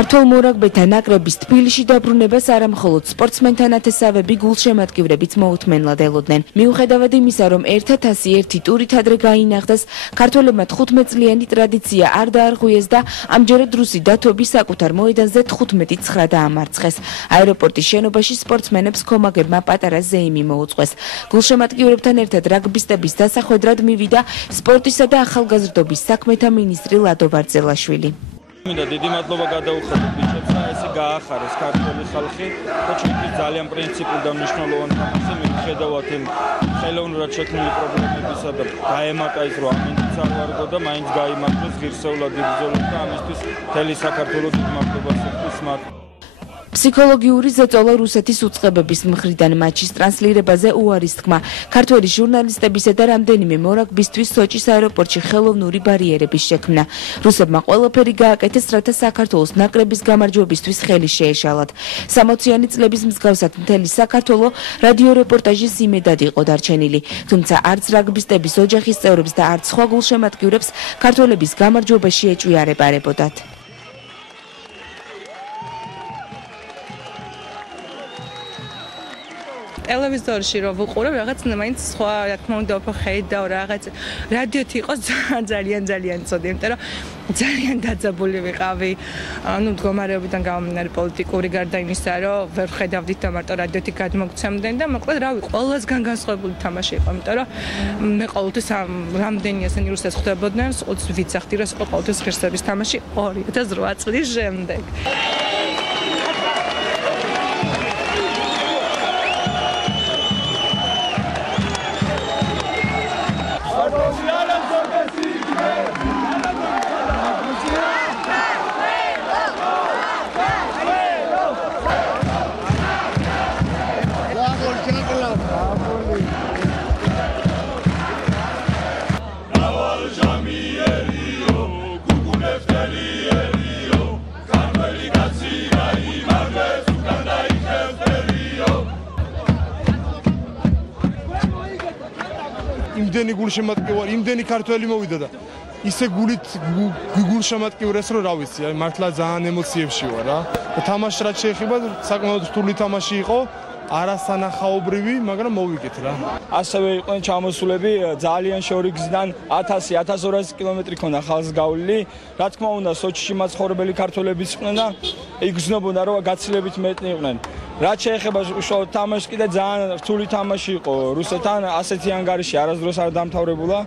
ქართულ მორაგბეთა ნაკრების თბილისში დაბრუნებას არამხოლოდ სპორტსმენთა ნათესავები გულშემატკივრებიც მოუთმენლად ელოდნენ. მიუხედავად იმისა, რომ 1-1 ტურით ადრე გაინახდეს, ქართველებმა 15 წლიანი ტრადიცია არ დაარღვიეს და ამჯერად რუსი დათვები საკუთარ მოედანზე 15-9 დაამარცხეს. აეროპორტის შენობაში სპორტსმენებს ქომაგებმა პატარა ზეიმი მოუწყვეს. გულშემატკივრებთან ერთად რაგბისტების დასახვედრად მივიდა სპორტისა და ახალგაზრდობის საქმეთა მინისტრი ლადო ვარძელაშვილი. მინდა დიდი მადლობა გადაუხადოთ ბიჭებს და ესე გაახარეს ქართული ხალხი და ჩვენთვის ძალიან პრინციპული და მნიშვნელოვანი თამაში მიუხედავად იმ ხელოვნურად შექმნილი პრობლემებისა და დაემატა ის რომ ამინდიც არ ვარგო და მაინც გაიმართოს ღირსეულად იბრძოლოთ და ამისთვის მთელი საქართველოს დიდ მადლობას ვუხდით მათ. ფსიქოლოგიური ზეწოლა რუსეთის უწყებების მხრიდან მატჩის ტრანსლირებაზე უარის თქმა. ქართველი ჟურნალისტებისა და რამდენიმე მორაგბისტვის სოჭის აეროპორტში ხელოვნური ბარიერების შექმნა. რუსებმა ყველაფერი გააკეთეს, რათა საქართველოს ნაკრების გამარჯვებისთვის ხელი შეეშალათ. 60-იანი წლების მსგავსად მთელი საქართველო რადიო რეპორტაჟის იმედად იყო დარჩენილი. თუმცა არც რაგბისტების ოჯახის წევრებს და არც სხვა გულშემატკივრებს ქართველების გამარჯვებაში ეჭვი არ ებარებოდათ. ტელევიზორში რო ვუყურებ რაღაც მაინც სხვა რა თქმა უნდა ხედავ რაღაც რადიოთი იყოს ძალიან ცოდი, იმიტომ რომ ძალიან დაძაბული ვიყავი. მდგომარეობიდან გამომდინარე პოლიტიკური გარდა იმისა, რომ ვერ ხედავდით და მარტო რადიოთი გადმოგცემდნენ და მოკლედ რავი, ყველასგან განსხვავებული თამაში იყო, იმიტომ რომ მე ყოველთვის რამდენი ესენი რუსეთს ხვდებოდნენ, ყოველთვის ვიცახდი, რომ ყოველთვის ღირსების თამაში 2008 წლის შემდეგ. იმდენი გულშემატკივარი, იმდენი ქართველი მოვიდა და ისე გულით გულშემატკივრეს რომ რა ვიცი, აი მართლა ძალიან ემოციებში ვარ რა. და თამაში რაც შეეხება საკმაოდ რთული თამაში იყო, არასანახაობრივი, მაგრამ მოვიგეთ რა. ასევე იყვნენ ჩამოსულები ძალიან შორიგზიდან 1000-1200 კილომეტრი ქონდა ხალხს გავლილი. რა თქმა უნდა, სოჩიში მაცხოვრებელი ქართველებიც იყვნენ და იგრძნობოდა რომ გაცილებით მეტნი იყვნენ. რაც შეეხება თამაშს კიდე ძალიან რთული თამაში იყო რუსეთთან, ასეთი ანგარიში არასდროს არ დამთავრებულა,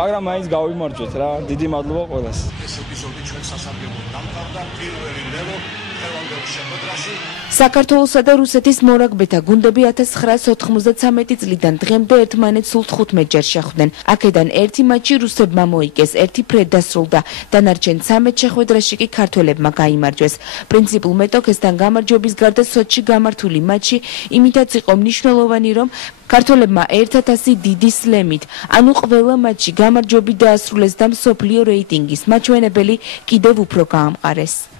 მაგრამ მაინც გავიმარჯვეთ რა. დიდი მადლობა ყველას. ეს ეპიზოდი ჩვენ სასარგებლოდ დამთავრდა პირველი ლევო ხელოვნების შემოძრაში. საქართველოსა და რუსეთის მორაგბეთა გუნდები 1993 წლიდან დღემდე ერთმანეთს სულ 15 ჯერ შეხვდნენ. აქედან ერთი მატჩი რუსებმა მოიგეს, ერთი ფრედ დასრულდა. დანარჩენ 13 შეხვედრაში კი ქართველებმა გაიმარჯვეს. პრინციპულ მეტოქესთან გამარჯვების გარდა სოჩში გამართული მატჩი იმითაც იყო მნიშვნელოვანი, რომ ქართველებმა 1-1 დიდი სლემით, ანუ ყველა მატჩი გამარჯვებით დაასრულეს და მსოფლიო რეიტინგის მაჩვენებელი კიდევ უფრო გაამყარეს.